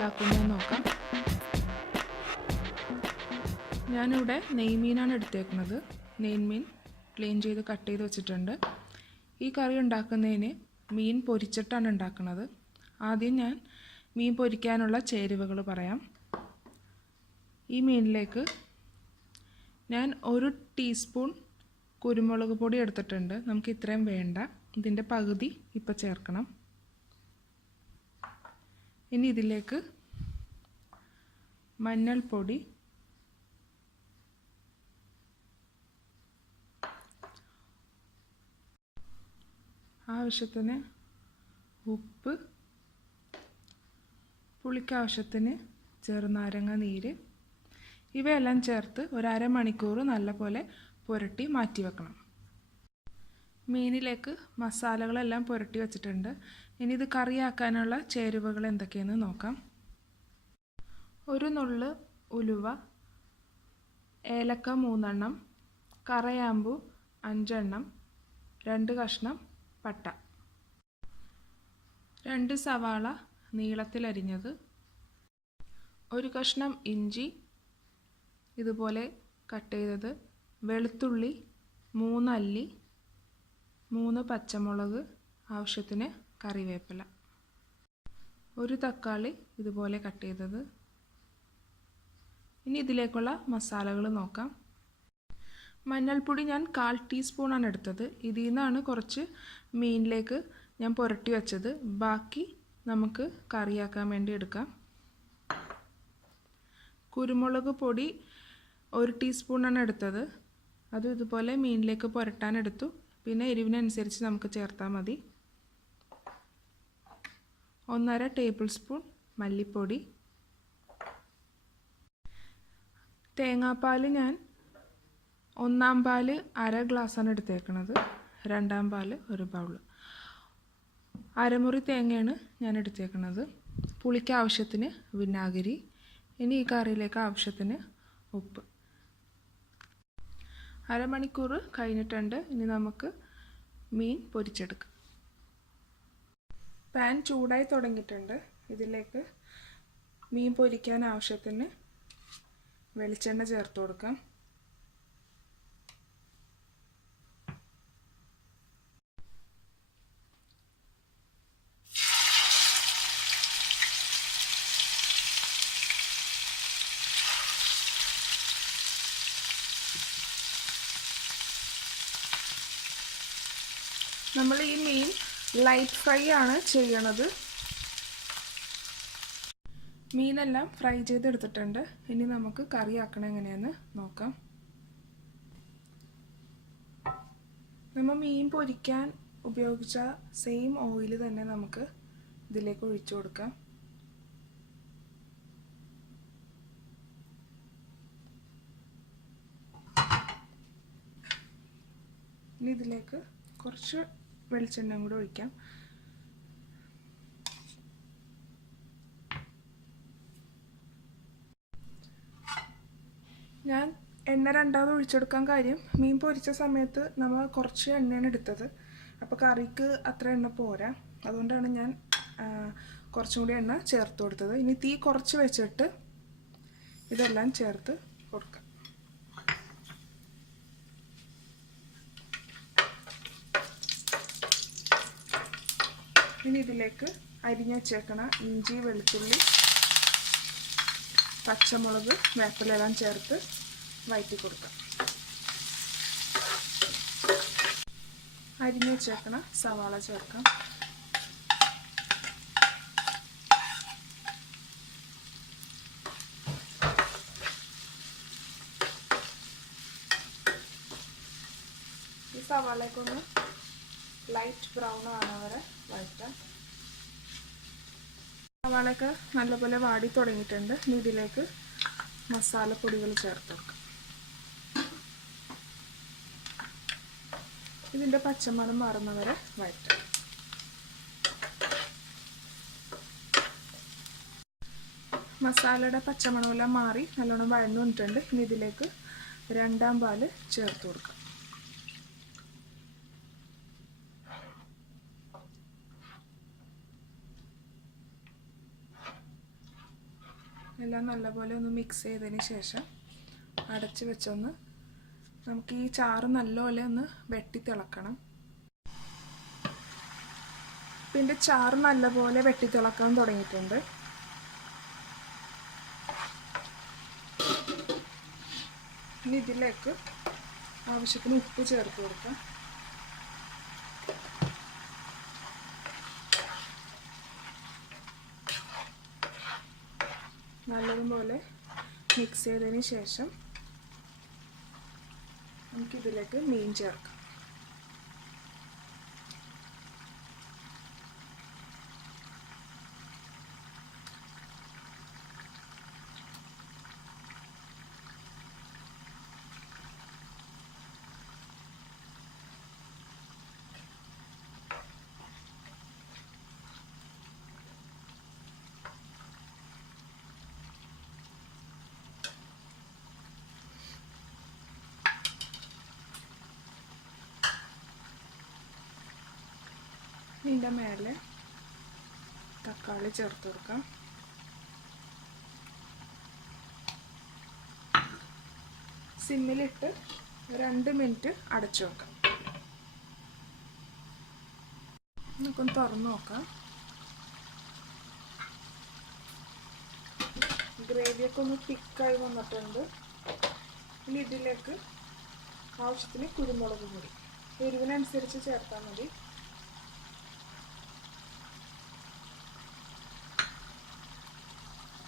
ഉണ്ടാക്കുന്നത് നോക്കാം. ഞാനിവിടെ നെയ്മീനാണ് എടുത്തേക്കുന്നത്. നെയ്മീൻ ക്ലീൻ ചെയ്ത് കട്ട് ചെയ്ത് വെച്ചിട്ടുണ്ട്. ഈ കറി ഉണ്ടാക്കുന്നതിന് മീൻ പൊരിച്ചിട്ടാണ് ഉണ്ടാക്കുന്നത്. ആദ്യം ഞാൻ മീൻ പൊരിക്കാനുള്ള ചേരുവകൾ പറയാം. ഈ മീനിലേക്ക് ഞാൻ 1 ടീസ്പൂൺ കുരുമുളക് പൊടി എടുത്തിട്ടുണ്ട്. നമുക്ക് ഇത്രയും വേണ്ട, ഇതിൻ്റെ പകുതി ഇപ്പോൾ ചേർക്കണം. ഇനി ഇതിലേക്ക് മഞ്ഞൾപ്പൊടി, ആവശ്യത്തിന് ഉപ്പ്, പുളിക്കാവശ്യത്തിന് ചെറുനാരങ്ങ നീര്, ഇവയെല്ലാം ചേർത്ത് ഒരു അരമണിക്കൂർ നല്ലപോലെ പുരട്ടി മാറ്റി വെക്കണം. മീനിലേക്ക് മസാലകളെല്ലാം പുരട്ടി വെച്ചിട്ടുണ്ട്. ഇനി ഇത് കറിയാക്കാനുള്ള ചേരുവകൾ എന്തൊക്കെയെന്ന് നോക്കാം. 1 നുള്ള് ഉലുവ, ഏലക്ക 3 എണ്ണം, കറയാമ്പു 5 എണ്ണം, 2 കഷ്ണം പട്ട, 2 സവാള നീളത്തിലരിഞ്ഞത്, 1 കഷ്ണം ഇഞ്ചി ഇതുപോലെ കട്ട് ചെയ്തത്, വെളുത്തുള്ളി 3 അല്ലി, 3 പച്ചമുളക്, ആവശ്യത്തിന് കറിവേപ്പില, 1 തക്കാളി ഇതുപോലെ കട്ട് ചെയ്തത്. ഇനി ഇതിലേക്കുള്ള മസാലകൾ നോക്കാം. മഞ്ഞൾപ്പൊടി ഞാൻ 1/4 ടീസ്പൂണാണ് എടുത്തത്. ഇതിൽ നിന്നാണ് കുറച്ച് മീനിലേക്ക് ഞാൻ പുരട്ടി വെച്ചത്. ബാക്കി നമുക്ക് കറിയാക്കാൻ വേണ്ടി എടുക്കാം. കുരുമുളക് പൊടി 1 ടീസ്പൂണാണ് എടുത്തത്. അത് ഇതുപോലെ മീനിലേക്ക് പുരട്ടാൻ എടുത്തു. പിന്നെ എരിവിനനുസരിച്ച് നമുക്ക് ചേർത്താൽ മതി. 1/2 ടേബിൾ സ്പൂൺ മല്ലിപ്പൊടി. തേങ്ങാപ്പാൽ ഞാൻ 1-ാം പാല് 1/2 ഗ്ലാസ്സാണ് എടുത്തേക്കുന്നത്. 2-ാം പാല് 1 ബൗൾ. അരമുറി തേങ്ങയാണ് ഞാൻ എടുത്തേക്കുന്നത്. പുളിക്ക് ആവശ്യത്തിന് വിനാഗിരി. ഇനി ഈ കറിയിലേക്ക് ആവശ്യത്തിന് ഉപ്പ്. അരമണിക്കൂർ കഴിഞ്ഞിട്ടുണ്ട്. ഇനി നമുക്ക് മീൻ പൊരിച്ചെടുക്കാം. പാൻ ചൂടായി തുടങ്ങിയിട്ടുണ്ട്. ഇതിലേക്ക് മീൻ പൊരിക്കാൻ ആവശ്യത്തിന് വെളിച്ചെണ്ണ ചേർത്ത് കൊടുക്കാം. നമ്മൾ ഈ മീൻ ലൈറ്റ് ഫ്രൈ ആണ് ചെയ്യണത്. മീനെല്ലാം ഫ്രൈ ചെയ്തെടുത്തിട്ടുണ്ട്. ഇനി നമുക്ക് കറി ആക്കണം എങ്ങനെയാന്ന് നോക്കാം. നമ്മൾ മീൻ പൊരിക്കാൻ ഉപയോഗിച്ച സെയിം ഓയിൽ തന്നെ നമുക്ക് ഇതിലേക്ക് ഒഴിച്ചു കൊടുക്കാം. ഇനി ഇതിലേക്ക് കുറച്ച് വെളിച്ചെണ്ണ കൂടെ ഒഴിക്കാം. ഞാൻ എണ്ണ രണ്ടാമത് ഒഴിച്ചെടുക്കാൻ കാര്യം, മീൻ പൊരിച്ച സമയത്ത് നമ്മൾ കുറച്ച് എണ്ണയാണ് എടുത്തത്. അപ്പോൾ കറിക്ക് അത്ര എണ്ണ പോരാ. അതുകൊണ്ടാണ് ഞാൻ കുറച്ചും കൂടി എണ്ണ ചേർത്ത് കൊടുത്തത്. ഇനി തീ കുറച്ച് വെച്ചിട്ട് ഇതെല്ലാം ചേർത്ത് കൊടുക്കാം. ഇനി ഇതിലേക്ക് അരിഞ്ഞ് വെച്ചേക്കണ ഇഞ്ചി, വെളുത്തുള്ളി, പച്ചമുളക്, വേപ്പിലെല്ലാം ചേർത്ത് വഴറ്റി കൊടുക്കാം. അരിഞ്ഞ് വെച്ചേക്കണ സവാള ചേർക്കാം. ഈ സവാളയൊക്കെ ലൈറ്റ് ബ്രൗൺ ആണ് വരെ വഴറ്റാം. സവാളയൊക്കെ നല്ലപോലെ വാടി തുടങ്ങിയിട്ടുണ്ട്. ഇനി ഇതിലേക്ക് മസാലപ്പൊടികൾ ചേർത്ത് കൊടുക്കാം. ഇതിൻ്റെ പച്ചമണം മാറുന്നവരെ വഴറ്റാം. മസാലയുടെ പച്ചമണമെല്ലാം മാറി നല്ലോണം വഴന്നു വന്നിട്ടുണ്ട്. ഇനി ഇതിലേക്ക് 2-ാം പാല് ചേർത്ത് കൊടുക്കാം. എല്ലാം നല്ലപോലെ ഒന്ന് മിക്സ് ചെയ്തതിന് ശേഷം അടച്ച് വെച്ചൊന്ന് നമുക്ക് ഈ ചാറ് നല്ലപോലെ ഒന്ന് വെട്ടി തിളക്കണം. പിന്നെ ചാറ് നല്ലപോലെ വെട്ടി തിളക്കാൻ തുടങ്ങിയിട്ടുണ്ട്. ഇനി ഇതിലേക്ക് ആവശ്യത്തിന് ഉപ്പ് ചേർത്ത് കൊടുക്കാം. നല്ലതുപോലെ മിക്സ് ചെയ്തതിന് ശേഷം നമുക്കിതിലേക്ക് മീൻ ചേർക്കാം. ഇതിൻ്റെ മേലെ തക്കാളി ചേർത്ത് കൊടുക്കാം. സിമ്മിലിട്ട് 2 മിനിറ്റ് അടച്ചു വെക്കാം. നമുക്കൊന്ന് തുറന്ന് നോക്കാം. ഗ്രേവിയൊക്കെ ഒന്ന് തിക്കായി വന്നിട്ടുണ്ട്. ഇനി ഇതിലേക്ക് ആവശ്യത്തിന് കുരുമുളക് പൊടി എരിവിനനുസരിച്ച് ചേർത്താൽ മതി.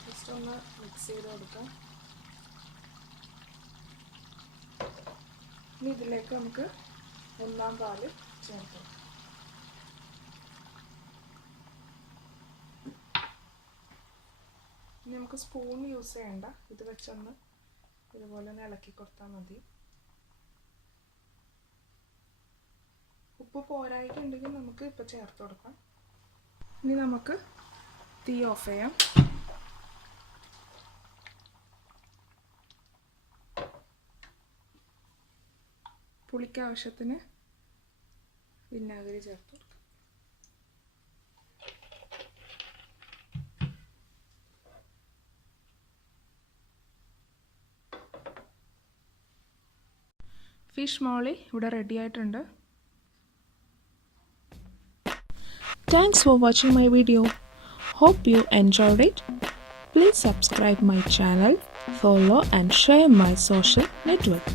ജസ്റ്റ് ഒന്ന് മിക്സ് ചെയ്ത് കൊടുക്കാം. ഇനി ഇതിലേക്ക് നമുക്ക് 1/4 പാല് ചേർത്ത് കൊടുക്കാം. ഇനി നമുക്ക് സ്പൂൺ യൂസ് ചെയ്യണ്ട, ഇത് വെച്ചൊന്ന് ഇതുപോലെ ഒന്ന് ഇളക്കി കൊടുത്താൽ മതി. ഉപ്പ് പോരായിട്ടുണ്ടെങ്കിൽ നമുക്ക് ഇപ്പോൾ ചേർത്ത് കൊടുക്കാം. ഇനി നമുക്ക് തീ ഓഫ് ചെയ്യാം. പുളിക്ക് ആവശ്യത്തിന് വിനാഗിരി ചേർത്ത് കൊടുക്കാം. ഫിഷ് മോളി ഇവിടെ റെഡി ആയിട്ടുണ്ട്. Thanks for watching my video. Hope you enjoyed it. Please subscribe my channel, follow and share my social network.